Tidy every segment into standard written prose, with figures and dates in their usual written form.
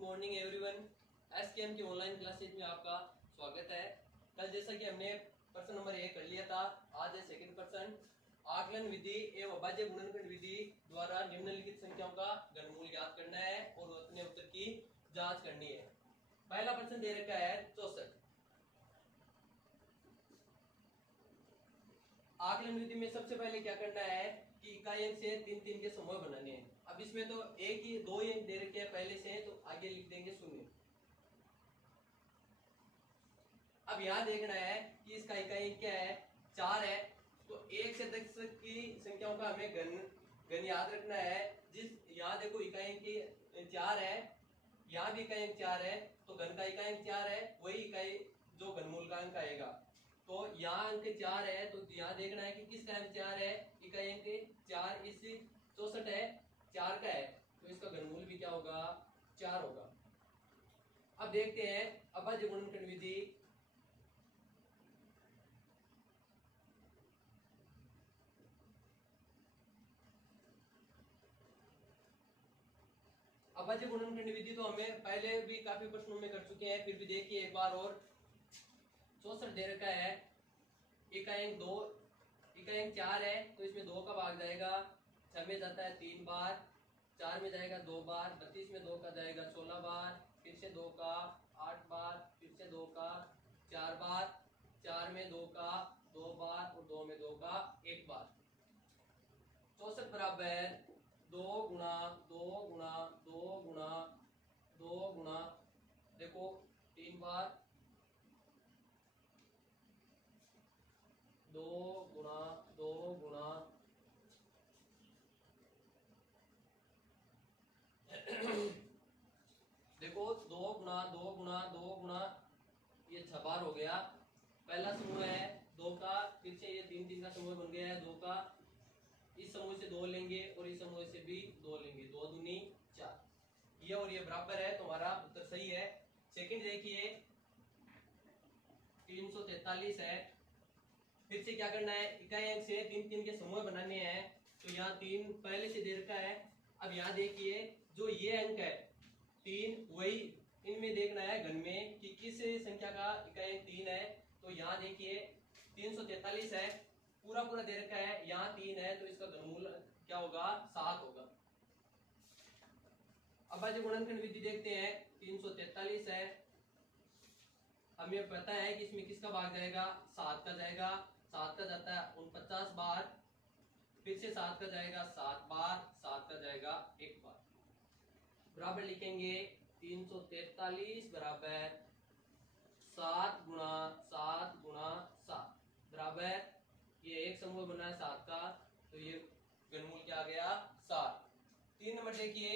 Morning everyone. SKM की online classes में आपका स्वागत है। कल जैसा कि हमने प्रश्न नंबर 1 कर लिया था, आज है सेकंड प्रश्न। आकलन विधि एवं अभाज्य गुणनखंड विधि द्वारा निम्नलिखित संख्याओं का घनमूल ज्ञात करना है और अपने उत्तर की जांच करनी है। पहला प्रश्न दे रखा है 64। आकलन विधि में सबसे पहले क्या करना है कि इकाई अंक से तीन तीन के समूह बनाने हैं। अब इसमें तो एक ही दो ही अंक दे रखे हैं पहले से, तो आगे लिख देंगे शून्य। अब यहाँ देखना है कि इसका इकाई अंक क्या है, 4 है। तो 1 से 10 की संख्याओं का हमें घन याद रखना है। जिस यहाँ देखो इकाई अंक 4 है, यहाँ भी इकाई अंक 4 है, तो घन का इकाई अंक 4 है, वही इकाई जो घनमूल का अंक आएगा। तो यहाँ अंक 4 है, तो यहाँ देखना है कि किसका अंक 4 है, इकाई अंक 4 इस 64 है, 4 का है, तो इसका घनमूल भी क्या होगा, 4 होगा। अब देखते हैं अभाज्य गुणनखंड विधि। अभाज्य गुणनखंड विधि तो हमें पहले भी काफी प्रश्नों में कर चुके हैं, फिर भी देखिए एक बार और। 64 दे रखा है, इकाई अंक 2, इकाई अंक 4 है, तो इसमें 2 का भाग जाएगा, 6 में जाता है 3 बार, 4 में जाएगा 2 बार, 32 में 2 का जाएगा 16 बार, फिर से 2 का 8 बार, फिर से 2 का 4 बार, 4 में 2 का 2 बार और 2 में 2 का 1 बार। 64 बराबर 2 गुणा 2 गुणा 2 गुणा 2 गुणा, देखो 3 बार, 2 गुणा 2 गुणा देखो 2 गुणा 2 गुणा 2 गुणा, ये 6 बार हो गया। पहला समूह है 2 का, फिर से ये 3 3 का समूह बन गया है 2 का। इस समूह से 2 लेंगे और इस समूह से भी 2 लेंगे, 2 दूनी 4, ये और ये बराबर है, तुम्हारा उत्तर सही है। सेकंड देखिए 343 है। फिर से क्या करना है, इकाई अंक से 3 3 के समूह बनाने हैं, तो यहाँ 3 पहले से दे रखा है। अब यहाँ देखिए जो ये अंक है 3, वही इनमें देखना है घन में कि किस संख्या का इकाई अंक 3 है। तो यहाँ देखिए 343 है, पूरा पूरा दे रखा है, यहाँ 3 है, तो इसका घनमूल क्या होगा, 7 होगा। अभाज्य गुणनखंड विधि देखते हैं। 343 है, हमें पता है कि इसमें किसका भाग जाएगा, 7 का जाएगा, 7 का जाता है 49 बार, फिर से 7 का जाएगा 7 बार, 7 का जाएगा 1 बार। बराबर लिखेंगे 343 बराबर 7 गुणा 7 गुणा 7 बराबर, ये एक समूह बना है 7 का, तो ये घनमूल क्या आ गया, 7। 3 नंबर देखिए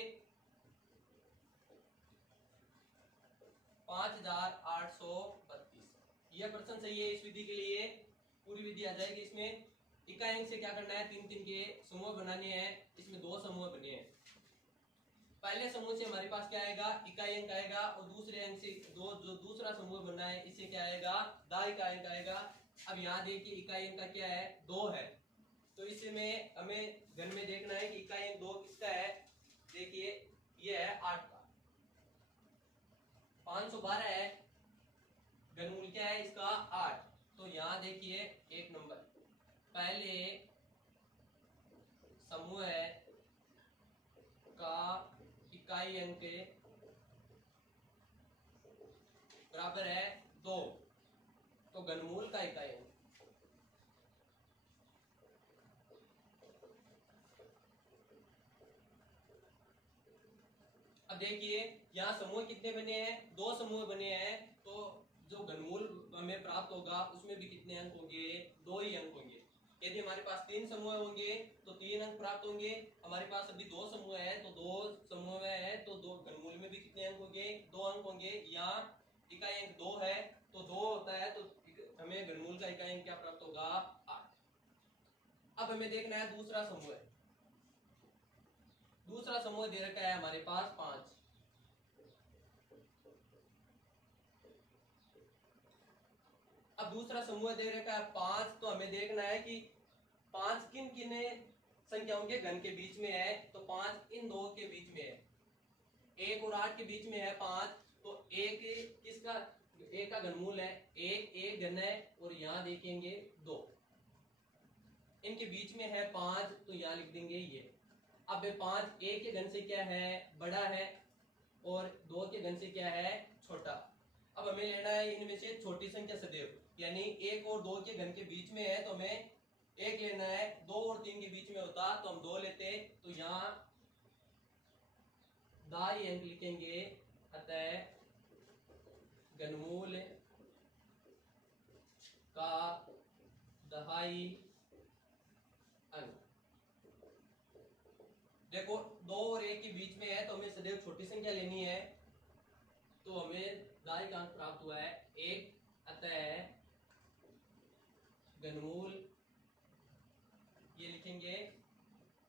5832, यह प्रश्न सही है इस विधि के लिए। पूरी विधि आ जाएगी इसमें। इकाई अंक से क्या करना है, 3 3 के समूह बनाने हैं। इसमें 2 समूह बने हैं। पहले समूह से हमारे पास क्या आएगा, इकाई अंक आएगा, और दूसरे अंक से जो दूसरा समूह बना है इससे क्या आएगा, दा इकाई अंक आएगा। अब यहाँ देखिए इकाई अंक का क्या है, 2 है, तो इसमें हमें घन में देखना है कि इकाई अंक 2 किसका है। देखिए ये है 8 का। 512 है, घनमूल क्या है इसका, 8। तो यहाँ देखिए 1 नंबर, पहले समूह है का इकाई अंक बराबर है 2, तो घनमूल का इकाई अंक अब देखिए यहाँ समूह कितने बने हैं, 2 समूह बने हैं, तो जो घनमूल हमें प्राप्त होगा उसमें भी कितने अंक होंगे, 2 ही अंक होंगे। यदि हमारे पास 3 समूह होंगे तो 3 अंक प्राप्त होंगे। हमारे पास अभी 2 समूह है, तो 2 समूह में है, तो 2 घनमूल में भी कितने अंक होंगे, 2 अंक होंगे। यहाँ इकाई अंक 2 है, तो 2 होता है, तो हमें घनमूल का इकाई अंक क्या प्राप्त होगा, 8। अब हमें देखना है दूसरा समूह है। दूसरा समूह दे रखा है हमारे पास 5। अब दूसरा समूह दे रखा है 5, तो हमें देखना है कि 5 किन किन संख्याओं के घन के बीच में है, तो 5 इन दो के बीच में है। 1 और 8 के बीच में है 5, तो एक किसका, एक का घनमूल है, एक घन है, और यहाँ देखेंगे 2, इनके बीच में है 5, तो यहाँ लिख देंगे ये। अब 5 एक के घन से क्या है, बड़ा है, और 2 के घन से क्या है, छोटा। अब हमें लेना है इनमें से छोटी संख्या सदैव, यानी 1 और 2 के घन के बीच में है तो हमें 1 लेना है, 2 और 3 के बीच में होता तो हम 2 लेते, तो यहाँ दाई अंक लिखेंगे, अतः घनमूल का दहाई अंक। देखो 2 और 1 के बीच में है तो हमें सदैव छोटी संख्या लेनी है, तो हमें दाई का अंक प्राप्त हुआ है 1, अतः घनमूल ये लिखेंगे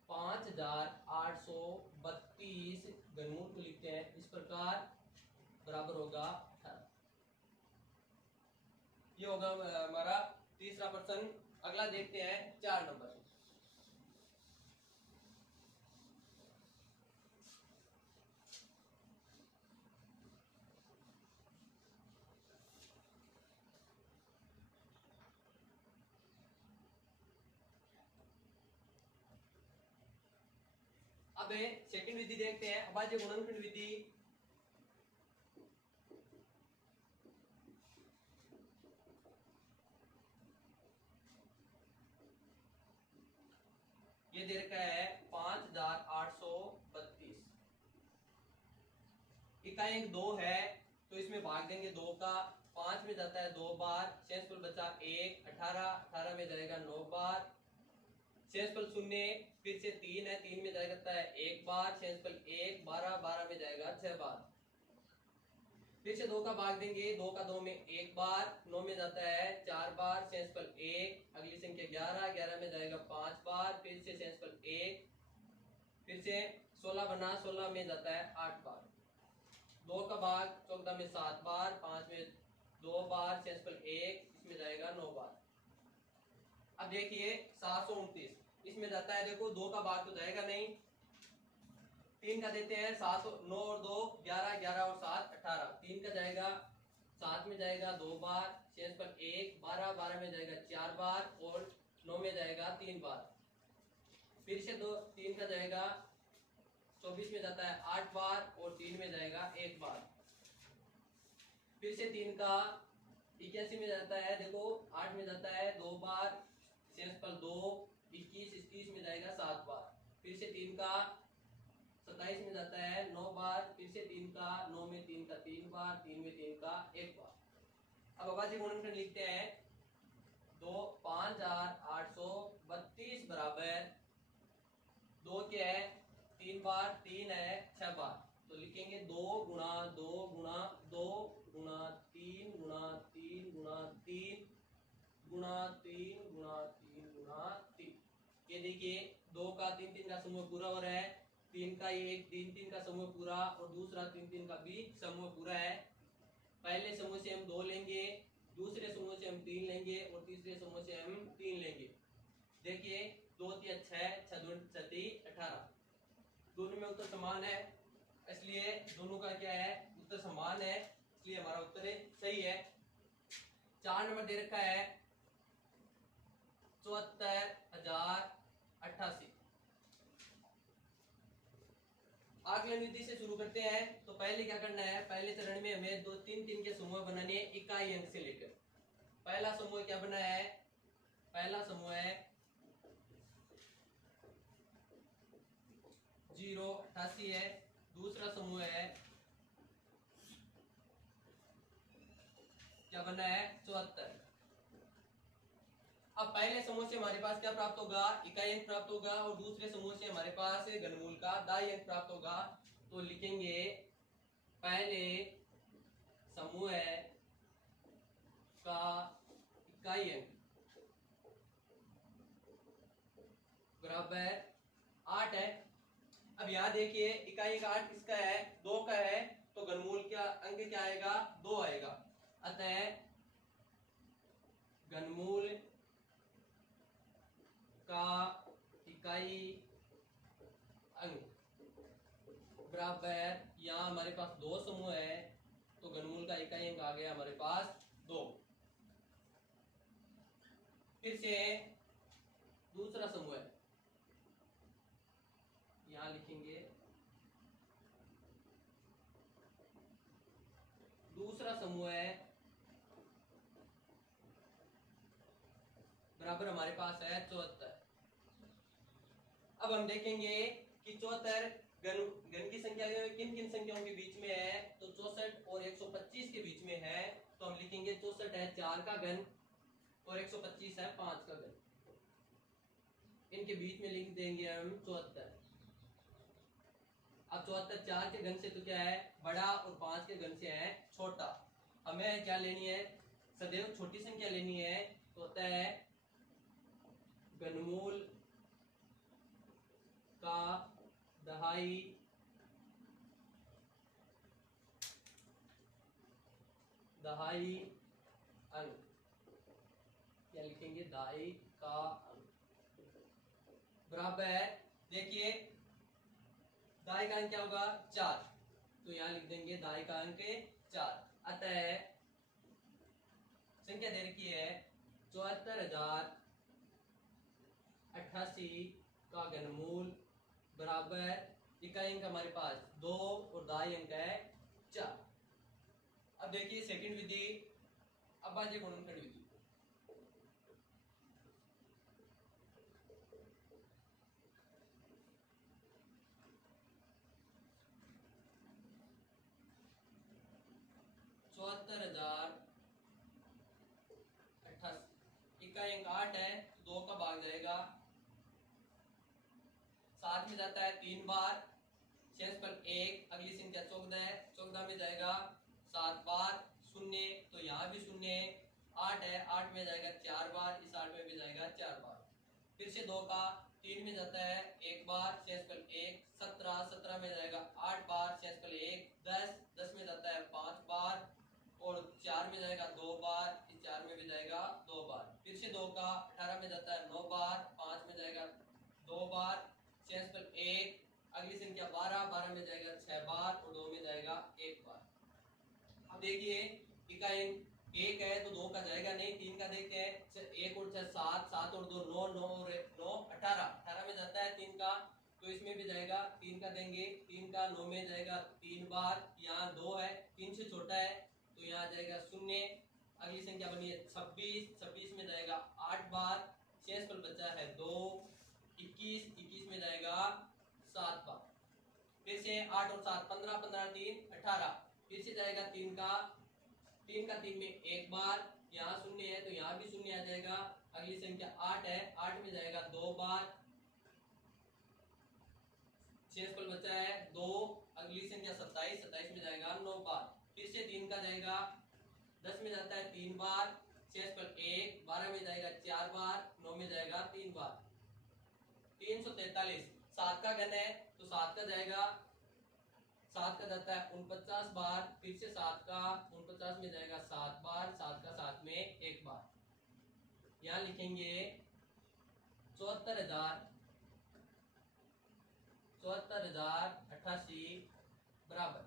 5832 घनमूल को लिखते हैं इस प्रकार, बराबर होगा 18। ये होगा हमारा तीसरा प्रश्न। अगला देखते हैं 4 नंबर। अब सेकंड विधि देखते हैं, अभाज्य गुणनखंड विधि। ये दे रखा है 5832, इकाई 2 है तो इसमें भाग देंगे 2 का, 5 में जाता है 2 बार, शेषफल बचा 1, 18 में जाएगा 9 बार, शेषफल 0, फिर से 3 है, 3 में जाएगा है 1 बार, शेषफल 1, 12 में जाएगा 6 बार, फिर से 2 का भाग देंगे, 2 का 2 में 1 बार, 9 में जाता है 4 बार, शेषफल 1, अगली संख्या 11 में जाएगा 5 बार, फिर से शेषफल 1, फिर से 16 बना, 16 में जाता है 8 बार, 2 का भाग 14 में 7 बार, 5 में 2 बार, शेषफल 1, इसमें जाएगा 9 बार। अब देखिए 729, इसमें जाता है, देखो 2 का भाग तो जाएगा नहीं, 3 का देते हैं 7, 9 और 2 11, 11 और 7 18, 3 का जाएगा 7 में जाएगा 2 बार, शेषफल 1, 12 में जाएगा 4 बार, और 9 में जाएगा 3 बार, फिर से 3 का जाएगा 24 में जाता है 8 बार, और 3 में जाएगा 1 बार, फिर से 3 का 81 में जाता है, देखो 8 में जाता है 2 बार, शेषफल 2, 21, 31 में जाएगा 7 बार, फिर से 3 का 27 में जाता है 9 बार, फिर से 3 का 9 में 3 का 3 बार, 3 में 3 का 1 बार। अब अभाज्य गुणनखंड लिखते हैं, 5832 बराबर 2 क्या है, 3 बार, 3 है 6 बार, तो लिखेंगे 2 गुणा 2 गुणा 2 गुणा 3 गुणा 3 गुणा 3 गुणा 3 गुणा 3 गुणा 3। ये देखिए 2 का 3 3 का समूह पूरा हो रहा है, 3 का 1 3 3 का समूह पूरा, और दूसरा 3 3 का भी समूह पूरा है। पहले समूह से हम 2 लेंगे, दूसरे समूह से हम 3 लेंगे, और तीसरे समूह से हम 3 लेंगे। देखिए 2 3 6, 6 2 18, दोनों में उत्तर समान है, इसलिए दोनों का क्या है, उत्तर समान है, इसलिए हमारा उत्तर सही है। 4 नंबर दे रखा है 74,088। आकलन विधि से शुरू करते हैं। तो पहले क्या करना है, पहले चरण में हमें 2 3 3 के समूह बनाने हैं इकाई अंक से लेकर। पहला समूह क्या बना है, पहला समूह है 088 है, दूसरा समूह है क्या बना है 74। अब पहले समूह से हमारे पास क्या प्राप्त होगा, इकाई अंक प्राप्त होगा, और दूसरे समूह से हमारे पास घनमूल का दाई अंक प्राप्त होगा। तो लिखेंगे पहले समूह का इकाई अंक बराबर 8 है। अब यहाँ देखिए इकाई का 8 किसका है, 2 का है, तो घनमूल का अंक क्या आएगा, 2 आएगा। अतः घनमूल का इकाई अंक बराबर यहाँ हमारे पास दो समूह है, तो घनमूल का इकाई अंक आ गया हमारे पास 2। फिर से दूसरा समूह है, यहां लिखेंगे दूसरा समूह है बराबर हमारे पास है 74। अब हम देखेंगे कि 74 घन की संख्या किन किन संख्याओं के बीच में है, तो 64 और 125 के बीच में है, तो हम लिखेंगे 64 है 4 का घन और 125 है 5 का घन, इनके बीच में लिख देंगे हम 74। अब 74 4 के घन से तो क्या है बड़ा और 5 के घन से है छोटा। हमें क्या लेनी है, सदैव छोटी संख्या लेनी है, तो होता है घनमूल का दहाई अंक, क्या लिखेंगे दहाई का अंक बराबर है, देखिए दहाई का अंक क्या होगा 4, तो यहां लिख देंगे दहाई का अंक 4। अतः संख्या दे रखी है 74,088 का घनमूल बराबर इकाई अंक हमारे पास 2 और दहाई अंक है 4। अब देखिए सेकंड विधि, अभाज्य गुणनखंड विधि। इकाई अंक 8 है, 2 का भाग जाएगा 7 में जाता है 3 बार, शेष पर 1, अगली संख्या 14 है, 14 में जाएगा 7 बार, 0 तो यहाँ भी 0 है, 8 है 8 में जाएगा 4 बार, इस 8 में भी जाएगा 4 बार। फिर से 2 का 3 में जाता है 1 बार, शेष पर 1, 17 17 में जाएगा 8 बार, शेष पर 1, 10 10 में जाता है 5 बार, और 4 में जाएगा 2 बार, इस 4 में भी जाएगा 2 बार। फिर से 2 का 18 में जाता है 9 बार, 5 में जाएगा 2 बार, शेष पर 1, अगली संख्या 12 12 में जाएगा 6 बार, और 2 में जाएगा 1 बार। अब देखिए इकाई 1 है तो 2 का जाएगा नहीं, 3 का देखते हैं, 1 और 6 7, 7 और 2 9, 9 और 9 18, 18 में जाता है 3 का, तो इसमें भी जाएगा 3 का देंगे, 3 का 9 में जाएगा 3 बार, यहाँ 2 है 3 से छोटा है, तो यहाँ जाएगा 0, अगली संख्या बनी है 26, 26 में जाएगा 8 बार, शेष पर बचा है 2, 21, 21 में जाएगा 7 बार। फिर से 8 और 7 15, 15 3 18, फिर से जाएगा 3 का 3 में 1 बार, यहाँ 0 है तो यहाँ भी 0 आ जाएगा, अगली संख्या 8 है, 8 में जाएगा 2 बार, शेष पर बचा है 2, अगली संख्या 27, 27 में जाएगा 9 बार। फिर से 3 का जाएगा 10 में जाता है 3 बार, शेष पर 1, 12 में जाएगा 4 बार, 9 में जाएगा 3 बार। 343 7 का घन है तो 7 का जाएगा, 7 का जाता है 49 बार, फिर से 7 का 49 में जाएगा 7 बार, 7 का 7 में 1 बार। यहाँ लिखेंगे 74,088 बराबर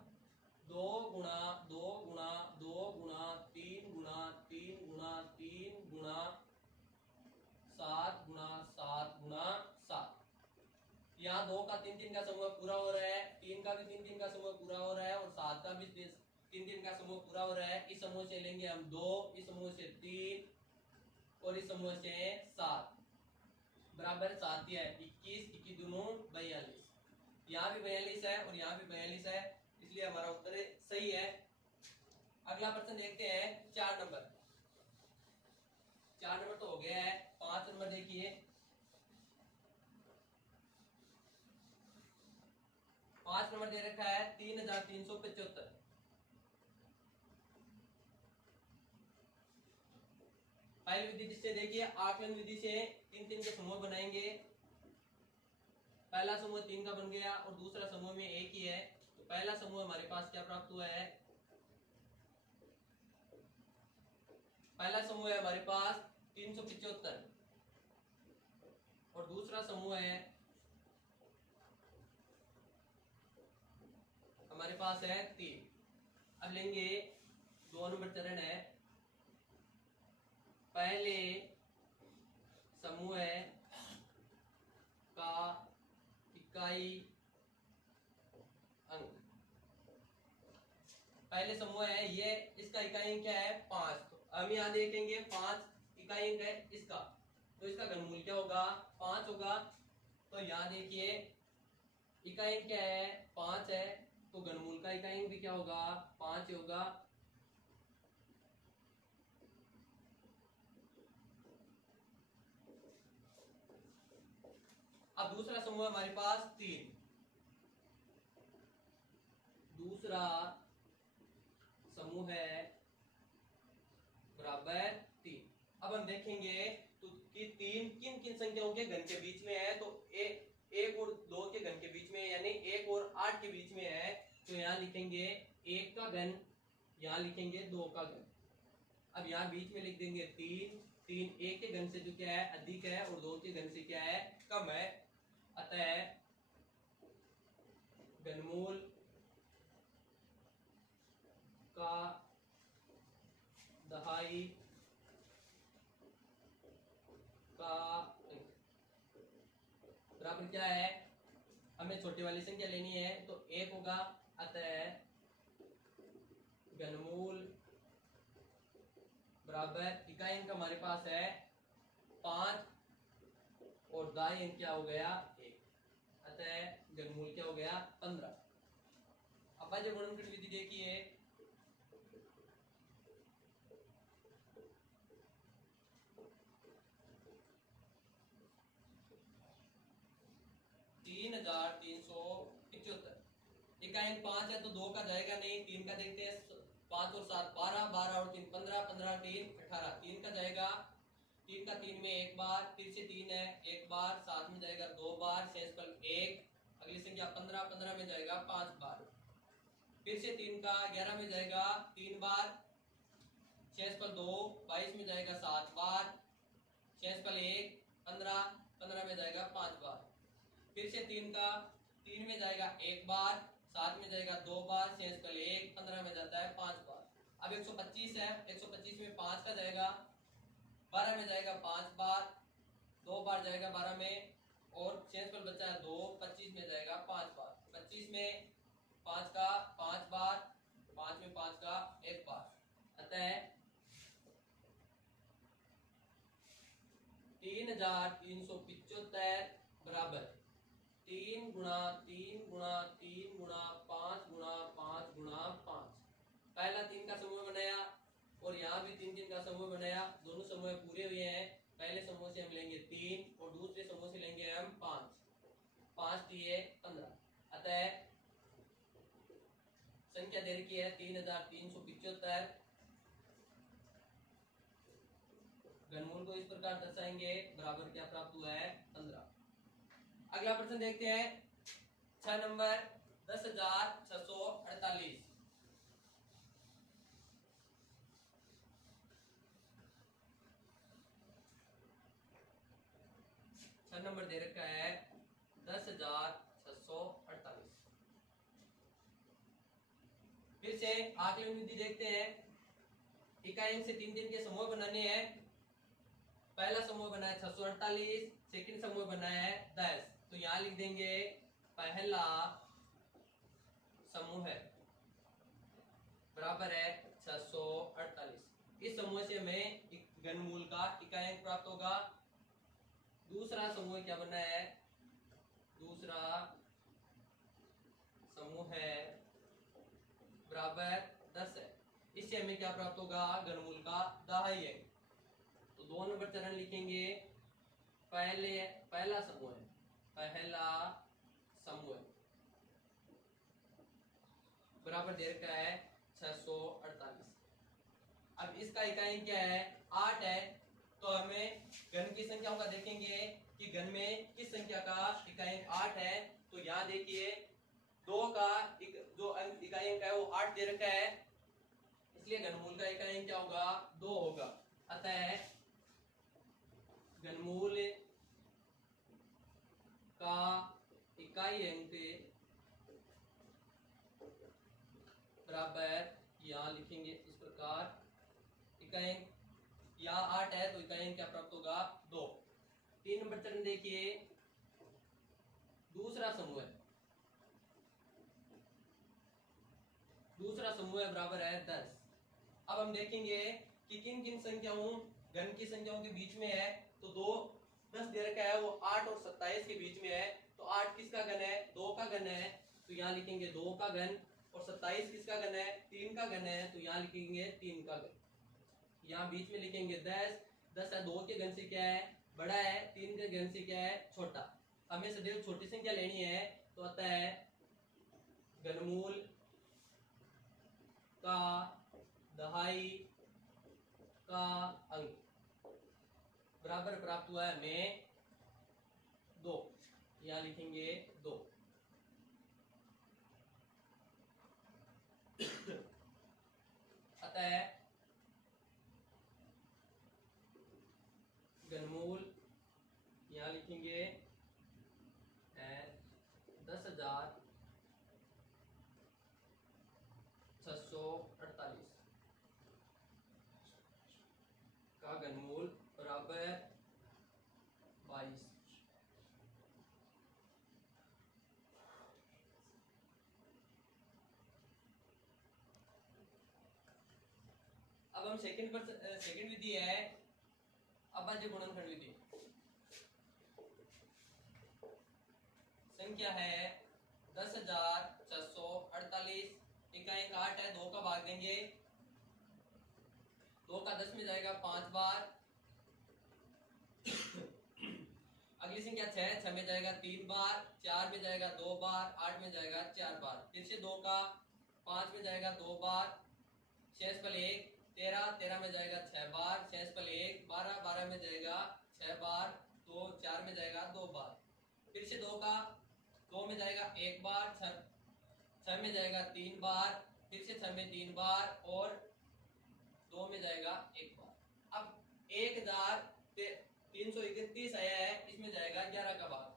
2 गुणा 2 गुणा 2 गुणा 3 गुणा 3 गुणा 3 गुणा 7 गुणा 7 गुणा 7। यहाँ 2 का 3 3 का समूह पूरा हो रहा है, 3 का भी 3 3 का समूह पूरा हो रहा है, और 7 का भी 3 3 का समूह पूरा हो रहा है। इस समूह से लेंगे हम 2, इस समूह से 3 और इस समूह से 7 बराबर 7 है 21, 21 दूनों 42। यहाँ भी 42 है और यहाँ भी 42 है, इसलिए हमारा उत्तर सही है। अगला प्रश्न देखते हैं 4 नंबर। 4 नंबर तो हो गया है, 5 नंबर देखिए। 5 नंबर दे रखा है 3,375। पहली विधि जिससे देखिए आकलन विधि से 3 3 के समूह बनाएंगे। पहला समूह 3 का बन गया और दूसरा समूह में 1 ही है, तो पहला समूह हमारे पास क्या प्राप्त हुआ है, पहला समूह है हमारे पास 375 और दूसरा समूह है पास है 3। अब लेंगे 2 नंबर चरण है, पहले समूह का इकाई अंक। पहले समूह है ये, इसका इकाई अंक क्या है 5। तो हम यहाँ देखेंगे 5 इकाई अंक है इसका, तो इसका घनमूल क्या होगा 5 होगा। तो यहाँ देखिए इकाई अंक क्या है 5 है, तो घनमूल का इकाई अंक भी क्या होगा 5 होगा। अब दूसरा समूह है हमारे पास 3, दूसरा समूह है बराबर 3। अब हम देखेंगे तो कि 3 किन किन संख्याओं के घन के बीच में है, तो 1 और 2 के घन के बीच में, यानी 1 और 8 के बीच में है। तो यहाँ लिखेंगे 1 का घन, यहाँ लिखेंगे 2 का घन। अब यहाँ बीच में लिख देंगे 3। 3 1 के घन से जो क्या है अधिक है और 2 के घन से क्या है कम है, अतः घनमूल का दहाई का बराबर क्या है, हमें छोटी वाली संख्या लेनी है तो 1 होगा, अतः घनमूल बराबर इकाई अंक हमारे पास है 5 और दाई अंक क्या हो गया 1, अतः घनमूल क्या हो गया 15। अब बाह्य गुणनखंड विधि देखिए, तीन 3,375 इकाई अंक 5 है तो 2 का जाएगा नहीं, 3 का देखते हैं 5 और 7 12, 12 और 3 15, 15 3 18, 3 का जाएगा, 3 का 3 में एक बार, फिर से 3 है एक बार, 7 में जाएगा 2 बार, शेषफल 1। अगली संख्या 15, 15 में जाएगा 5 बार, फिर से 3 का 11 में जाएगा 3 बार, शेषफल 2। 22 में जाएगा 7 बार, शेषफल 1। 15, 15 में जाएगा 5 बार, फिर से 3 का 3 में जाएगा 1 बार, 7 में जाएगा 2 बार, शेषफल 1। 15 में जाता है 5 बार। अब 125 है, 125 में 5 का जाएगा, 12 में जाएगा 5 बार, 2 बार जाएगा 12 में, और शेषफल बचा है 2। 25 में जाएगा 5 बार, 25 में 5 का 5 बार, 5 में 5 का 1 बार, अतः 3,375 बराबर 3 गुणा 3 गुणा 3 गुणा 5 गुणा 5 गुणा 5। पहला 3 का समूह बनाया और यहाँ भी 3 3 का समूह बनाया, दोनों समूह पूरे हुए हैं। पहले समूह से हम लेंगे 3 और दूसरे समूह से लेंगे हम 5, 5 दिए 15, अतः संख्या दे रखी है 3,375। घनमूल को इस प्रकार दर्शाएंगे, बराबर क्या प्राप्त हुआ है 15। अगला प्रश्न देखते हैं 6 नंबर 10,648। 6 नंबर दे रखा है 10,648। फिर से आकलन विधि देखते हैं, इकाई अंक से 3 3 के समूह बनाने हैं। पहला समूह बना है 648, सेकंड समूह बना है 10। तो यहां लिख देंगे पहला समूह है बराबर है 648। इस समूह से हमें घनमूल का इकाई अंक प्राप्त होगा। दूसरा समूह क्या बना है, दूसरा समूह है बराबर 10 है, इससे हमें क्या प्राप्त होगा घनमूल का दहाई अंक। तो 2 नंबर चरण लिखेंगे, पहला समूह है, पहला समूह बराबर दे रखा है 648। अब इसका इकाई क्या है 8 है, तो हमें घन की संख्याओं का देखेंगे कि घन में किस संख्या का इकाई 8 है। तो यहाँ देखिए 2 का जो इकाई अंक है वो 8 दे रखा है, इसलिए घनमूल का इकाई अंक क्या होगा 2 होगा। अतः घनमूल का इकाई अंक बराबर, यहाँ लिखेंगे इस प्रकार, इकाई यहाँ 8 है तो इकाई क्या प्राप्त होगा 2। 3 नंबर चरण देखिए, दूसरा समूह है, दूसरा समूह है बराबर है 10। अब हम देखेंगे कि किन किन संख्याओं घन की संख्याओं के बीच में है। तो 2 10 दे रखा है, वो 8 और 27 के बीच में है। तो 8 किसका घन है, 2 का घन है, तो यहाँ लिखेंगे 2 का घन। और 27 किसका घन है, 3 का घन है, तो यहाँ लिखेंगे 3 का घन। यहाँ बीच में लिखेंगे 10। 10 है 2 के घन से क्या है बड़ा है, 3 के घन से क्या है छोटा। हमें सदैव छोटी संख्या लेनी है, तो आता है घनमूल का दहाई का अंक बराबर प्राप्त हुआ है हमें 2। यहाँ लिखेंगे 2। आता है घनमूल, यहाँ लिखेंगे 10,648 का घनमूल बराबर 22। अब हम सेकंड विधि है अभाज्य गुणनखंड विधि। संख्या है 10,648, इकाई 8 है, 2 का भाग देंगे, 2 का 10 में जाएगा 5 बार। अगली संख्या 6 में जाएगा 3 बार, 4 में जाएगा 2 बार, 8 में जाएगा 4 बार। फिर से 2 का 5 में जाएगा 2 बार, 6 पर 1 13 में जाएगा 6 बार, 6 पर 1 12 में जाएगा 6 बार, तो 4 में जाएगा 2 बार। फिर से 2 का 2 में जाएगा 1 बार, 6 में जाएगा 3 बार, फिर से 6 में 3 बार, और 2 में जाएगा 1 बार। अब 1331 आया है, इसमें जाएगा 11 का भाग।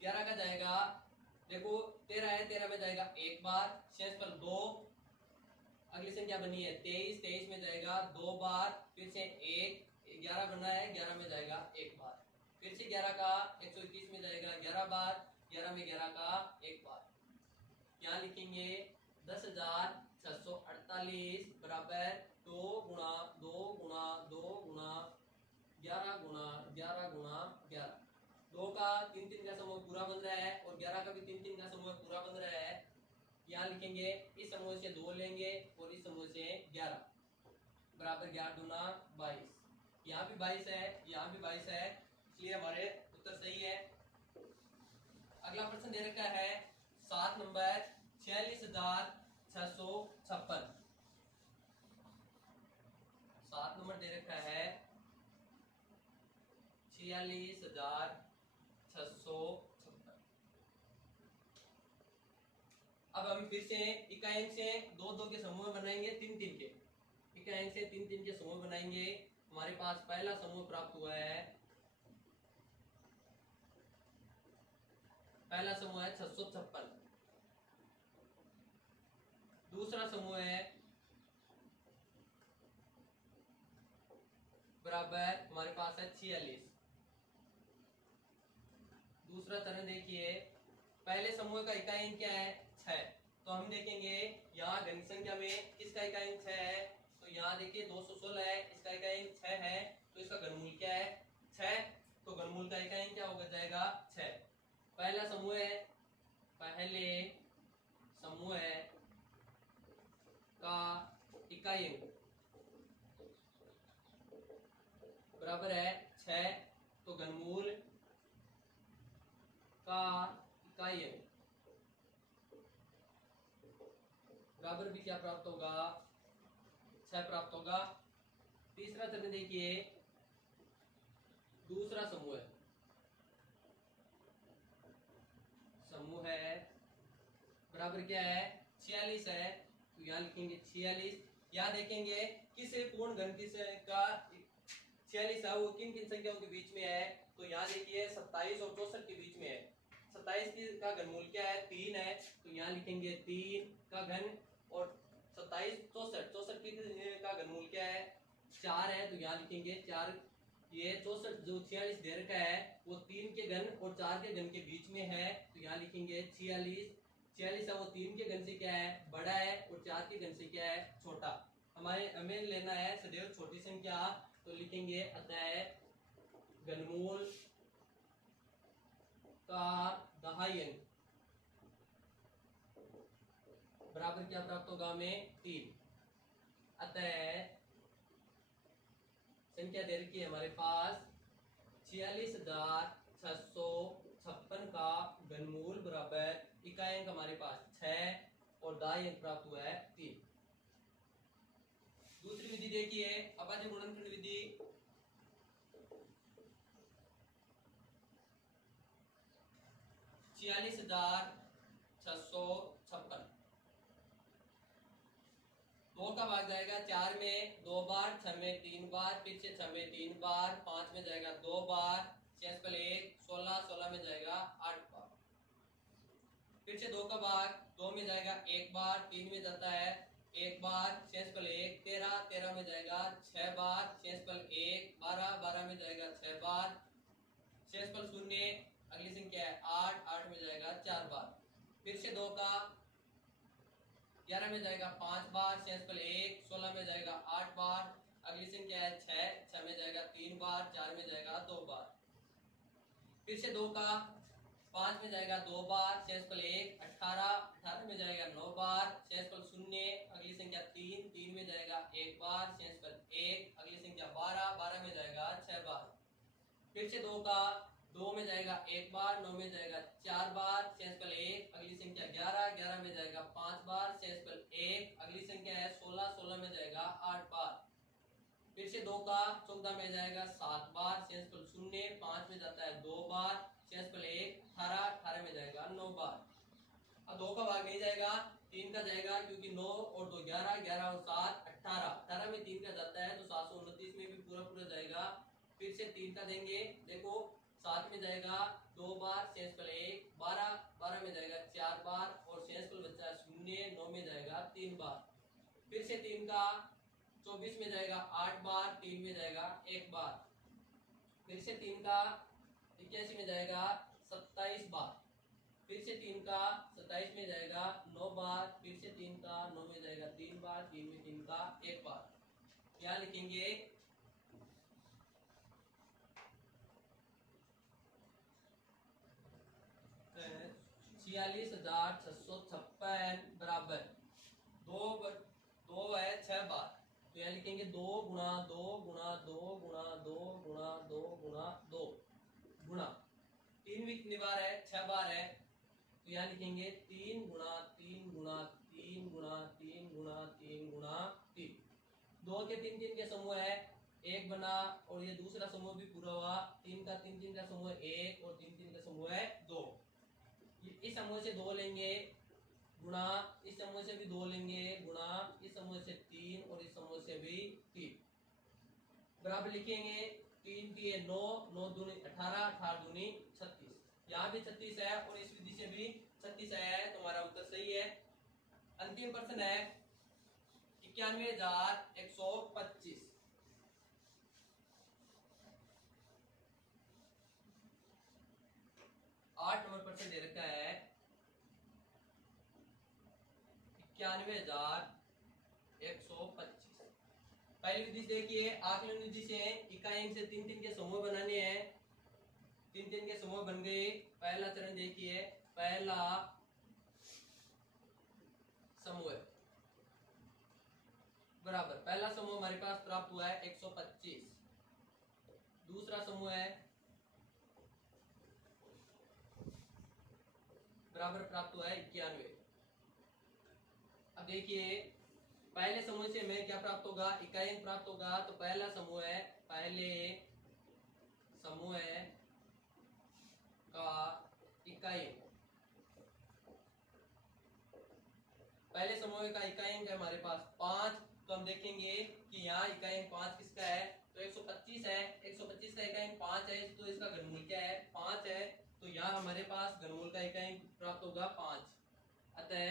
11 का जाएगा, देखो 13 है, 13 में जाएगा 1 बार, शेष पर 2। अगली संख्या बनी है 23 में जाएगा 2 बार, फिर से 1 11 बना है, 11 में जाएगा 1 बार। फिर से 11 का 121 में जाएगा 11 बार, 11 में 11 का 1 बार। यहाँ लिखेंगे 10,648 बराबर 2 गुणा 2 गुणा 2 गुणा 11 गुणा 11 गुणा 11। 2 का 3 का समूह पूरा बन रहा है, और 11 का भी 3 का समूह पूरा बन रहा है। यहाँ लिखेंगे इस समूह से 2 लेंगे, और इस समूह से 11 बराबर 11 गुना 22। यहाँ भी 22 है, यहाँ भी 22 है, इसलिए हमारे उत्तर सही है। अगला प्रश्न दे रखा है 7 नंबर 46,656। 7 नंबर दे रखा है 46,656। अब हम फिर से इकाई से 2-2 के समूह बनाएंगे, 3-3 के इकाई से 3-3 के समूह बनाएंगे। हमारे पास पहला समूह प्राप्त हुआ है, पहला समूह है 656। दूसरा समूह है बराबर हमारे पास है 46। दूसरा चरण देखिए, पहले समूह का इकाई क्या है 6, तो हम देखेंगे यहाँ घन संख्या में किसका इकाई 6 है, तो यहाँ देखिए 216 है, इसका इकाई 6 है, तो इसका घनमूल क्या है 6, तो घनमूल का इकाई क्या होगा जाएगा 6। पहला समूह है, पहले समूह का इकाई बराबर है 6, तो घनमूल का इकाई बराबर भी क्या प्राप्त होगा 6 प्राप्त होगा। तीसरा चरण देखिए, दूसरा समूह है बराबर क्या है 46 है, तो यहाँ लिखेंगे 46। यहाँ देखेंगे किस पूर्ण घन का 46 है वो किन किन संख्याओं के बीच में है, तो यहाँ देखिए 27 और 64 के बीच में है। 27 का घनमूल क्या है 3 है, तो यहाँ लिखेंगे 3 का घन और 27 64 64 का घनमूल क्या है 4 है, तो यहाँ लिखेंगे 4। ये 64 जो 46 दे रखा है वो 3 के घन और 4 के घन के बीच में है, तो यहाँ लिखेंगे 46 46 है वो 3 के घन से क्या है बड़ा है और 4 के घन से क्या है छोटा। हमें लेना है सदैव छोटी संख्या, तो लिखेंगे अतः घनमूल का दहाई अंक बराबर क्या प्राप्त होगा हमें 3। अतः संख्या दे रखी है हमारे पास 46,656 का घनमूल बराबर इकाई अंक हमारे पास 6 और दाई अंक प्राप्त हुआ है 3। दूसरी विधि देखिए अभाज्य गुणनखंड विधि। 46,656 2 का भाग जाएगा 4 में 2 बार, 6 में 3 बार, फिर से 6 में 3 बार, 5 में जाएगा 2 बार, 6 1 16 16 में जाएगा 8 बार। फिर से 2 का भाग 2 में जाएगा 1 बार, 3 में जाता है 1 बार, 6 1 13 13 में जाएगा 6 बार, 6 1 12 12 में जाएगा 6 बार, 6 0 अगली संख्या है 8 8 में जाएगा 4 बार। फिर से 2 का 11 में जाएगा 5 बार, 6 1 16 में जाएगा 8 बार, अगली संख्या है 6 में जाएगा 3 बार, 4 में जाएगा 2 बार। फिर से 2 का 5 में जाएगा 2 बार, 6 1 18 18 में जाएगा 9 बार, 6 0 अगली संख्या 3 में जाएगा 1 बार, 6 1 अगली संख्या 12 12 में जाएगा 6 बार। फिर से 2 का 2 में जाएगा 1 बार, 9 में जाएगा 4 बार, 6 1 अगली संख्या 11 11 में जाएगा 5 बार, 6 1 अगली संख्या है 16 16 में जाएगा 8 बार। फिर से 2 का 14 में जाएगा 7 बार, 6 0 5 में जाता है 2 बार, 6 1 18 18 में जाएगा 9 बार। अब 2 का भाग नहीं जाएगा 3 का जाएगा, क्योंकि 9 और 2 11 11 और 7 18 18 में 3 का जाता है, तो 729 में भी पूरा पूरा जाएगा। फिर से 3 का देंगे, देखो 7 में जाएगा 2 बार, 6 1 12 12 में जाएगा 4 बार और 6 बच्चा 0 9 में जाएगा 3 बार। फिर से 3 का 24 में जाएगा 8 बार, 3 में जाएगा 1 बार। फिर से 3 का 81 में जाएगा 27 बार। फिर से 3 का 27 में जाएगा 9 बार। फिर से 3 का 9 में जाएगा 3 बार, 3 में 3 का 1 बार। यहाँ लिखेंगे 46,656 बराबर 2 है 6 बार, तो यहाँ लिखेंगे 2 गुणा 2 गुणा 2 गुणा 2 गुणा 2 गुणा 2 गुणा 3 भी कितनी बार है 6 बार है, तो यहाँ लिखेंगे 3 गुणा 3 गुणा 3 गुणा 3 गुणा 3 गुणा 3। 2 के 3 3 के समूह है 1 बना, और ये दूसरा समूह भी पूरा हुआ। 3 का 3 3 का समूह 1 और 3 3 का समूह है 2। इस समूह से 2 लेंगे गुणा, इस समूह से भी 2 लेंगे गुणा, इस समूह से 3 और इस समूह से भी 3 बराबर लिखेंगे। 3 3 9 9 दूनी 18 18 दूनी 36। यहाँ भी 36 है और इस विधि से भी 36 आया है, तो हमारा उत्तर सही है। अंतिम प्रश्न है 91,125। 8 नंबर प्रश्न दे रखा है 91,125। पहली विधि देखिए, आकलन विधि से इकाई अंक से 3 3 के समूह बनाने हैं। 3 3 के समूह बन गए। पहला चरण देखिए, पहला समूह बराबर पहला समूह हमारे पास प्राप्त हुआ है 125। दूसरा समूह है बराबर प्राप्त हुआ है 91। अब देखिए पहले समूह से हमें क्या प्राप्त होगा, इकाई अंक प्राप्त होगा। तो पहला समूह है, पहले समूह का इकाई अंक, पहले समूह का इकाई अंक है हमारे पास 5। तो हम देखेंगे कि यहाँ इकाई अंक 5 किसका है, तो 125 है। 125 का इकाई अंक 5 है, तो इसका घनमूल क्या है 5 है। तो यहाँ हमारे पास घनमूल का इकाई अंक प्राप्त होगा 5। अतः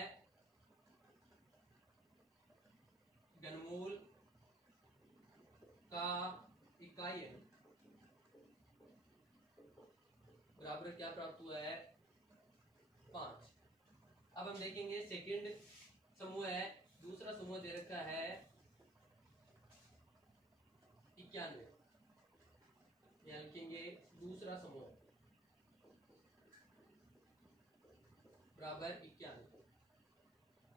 घनमूल का इकाई अंक बराबर क्या प्राप्त हुआ है 5। अब हम देखेंगे सेकंड समूह है, दूसरा समूह दे रखा है 91, यहाँ लिखेंगे दूसरा समूह बराबर 91।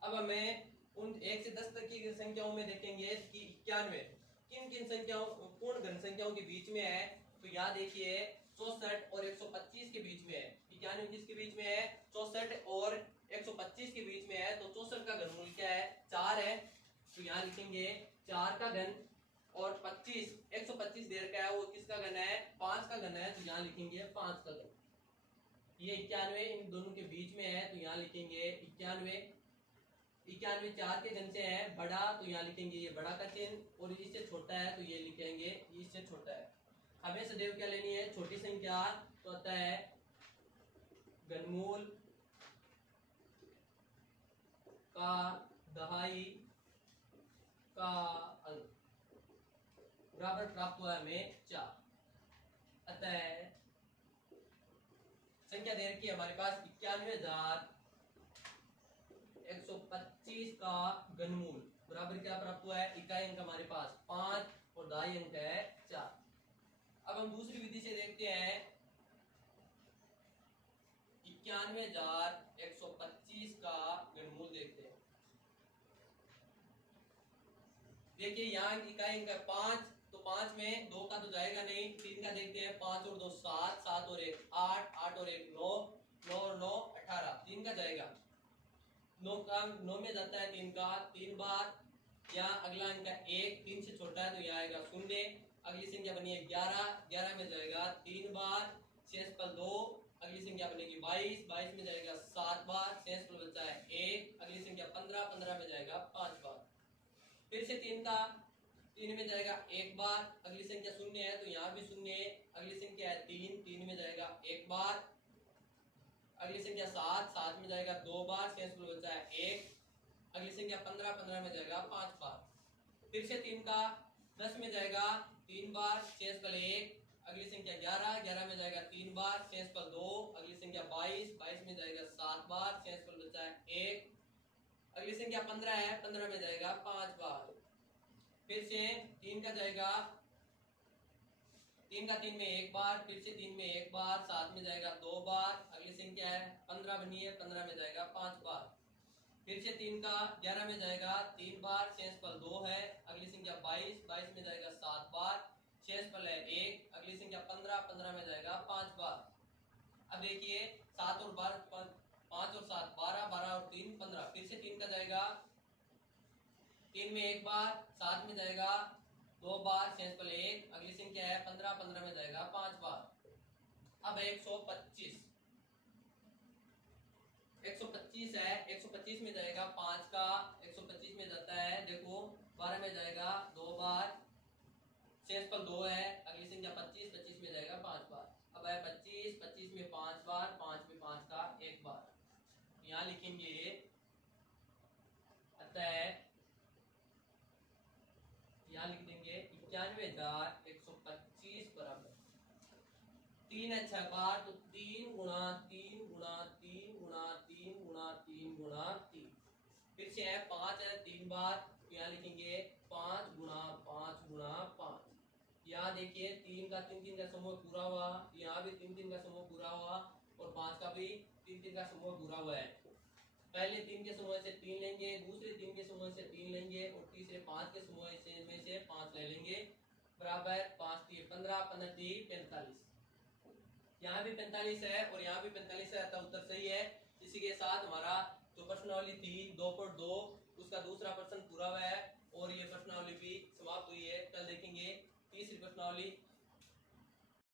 अब हमें उन 1 से 10 तक की संख्याओं में देखेंगे कि 91 किन किन संख्याओं पूर्ण घन संख्याओं के बीच में है। तो यहाँ देखिए 64 और 125 के बीच में है। 91 किसके बीच में है 64 और 125 के बीच में है। तो 64 का घनमूल क्या है 4 है, तो यहाँ लिखेंगे 4 का घन, और 25 125 देर का है वो किसका घन है 5 का घन है, तो यहाँ लिखेंगे 5 का घन। ये 91 इन दोनों के बीच में है, तो यहाँ लिखेंगे 91 4 के घन से है बड़ा, तो यहाँ लिखेंगे ये बड़ा का चिन्ह, और इससे छोटा है तो ये लिखेंगे इससे छोटा है। हमें सदैव क्या लेनी है छोटी संख्या, तो आता है घनमूल का दहाई का अंक बराबर प्राप्त हुआ हमें 4। अतः संख्या दे रखी है हमारे पास 91,125 का घनमूल बराबर क्या प्राप्त हुआ है इकाई अंक हमारे पास 5 और दहाई अंक है 4। अब हम दूसरी विधि से देखते हैं 91,125 का घनमूल देखते हैं। देखिए यहाँ इकाई अंक है 5, तो 5 में 2 का तो जाएगा नहीं, 3 का देखते हैं 5 और 2 7, 7 और 1 8, 8 और 1 9, 9 और 9 18, 3 का जाएगा 9 में जाता है 3 का 3 बार। यहाँ अगला अंक है 1, 3 से छोटा है तो यहाँ आएगा 0। अगली संख्या बनी है 11, 11 में जाएगा 3 बार, शेषफल 2। अगली संख्या बनेगी 22, 22 में जाएगा 7 बार, शेषफल बचा है 1। अगली संख्या 15, 15 में जाएगा 5 बार। फिर से 3 में जाएगा 1 बार। अगली संख्या 0 है तो यहाँ भी 0 है। अगली संख्या है 3 में जाएगा 1 बार। अगली संख्या 7 में जाएगा 2 बार, शेषफल बचा है 1। अगली संख्या 15 में जाएगा 5 बार। फिर से 3 का 10 में जाएगा 3 बार, शेषफल 1। अगली संख्या 11 में जाएगा 3 बार, शेषफल 2। अगली संख्या 22 में जाएगा 7 बार, शेषफल बचा है 1। अगली संख्या 15 है, 15 में जाएगा 5 बार। फिर से 3 का जाएगा 3 में 1 बार, फिर से 3 में 1 बार, 7 में जाएगा 2 बार। अगली संख्या है 15 बनी है, 15 में जाएगा 5 बार। फिर से 3 का 11 में जाएगा 3 बार, शेषफल 2 है। अगली संख्या 22 में जाएगा 7 बार, शेषफल है 1। अगली संख्या 15 में जाएगा 5 बार। अब देखिए 7 और 5 और 7 12 और 3 15। फिर से 3 का जाएगा 3 में 1 बार, 7 में जाएगा 2 बार, शेषफल 1। अगली संख्या है 15 में जाएगा 5 बार। अब 125 है, 125 में जाएगा 5 का, 125 में जाता है देखो 12 में जाएगा 2 बार, शेषफल 2 है। अगली संख्या 25 में जाएगा 5 बार। अब है 25 में 5 बार, 5 में 5 का 1 बार। यहाँ लिखेंगे अतः यहाँ लिख देंगे 91,125 बराबर 3 है 6 बार, तो 3 गुणा 3 गुणा 3 गुणा 3 गुणा 3 गुणा 3। फिर से है 5 है 3 बार, तो यहाँ लिखेंगे 5 गुणा 5 गुणा 5। यहाँ देखिए 3 का 3 का समूह पूरा हुआ, यहाँ भी 3 का समूह पूरा हुआ, और 5 का भी 3 का समूह पूरा हुआ है। पहले 3 के समूह से 3 लेंगे, दूसरे 3 के समूह से 3 लेंगे, और तीसरे 5 के समूह में से 5 ले लेंगे। बराबर 5 3 15, 15 3 45। यहाँ भी 45 है और यहाँ भी 45 है, तो उत्तर सही है। इसी के साथ हमारा जो प्रश्नावली थी 2.2 उसका दूसरा प्रश्न पूरा हुआ है, और ये प्रश्नावली भी समाप्त हुई है। कल देखेंगे तीसरी प्रश्नावली।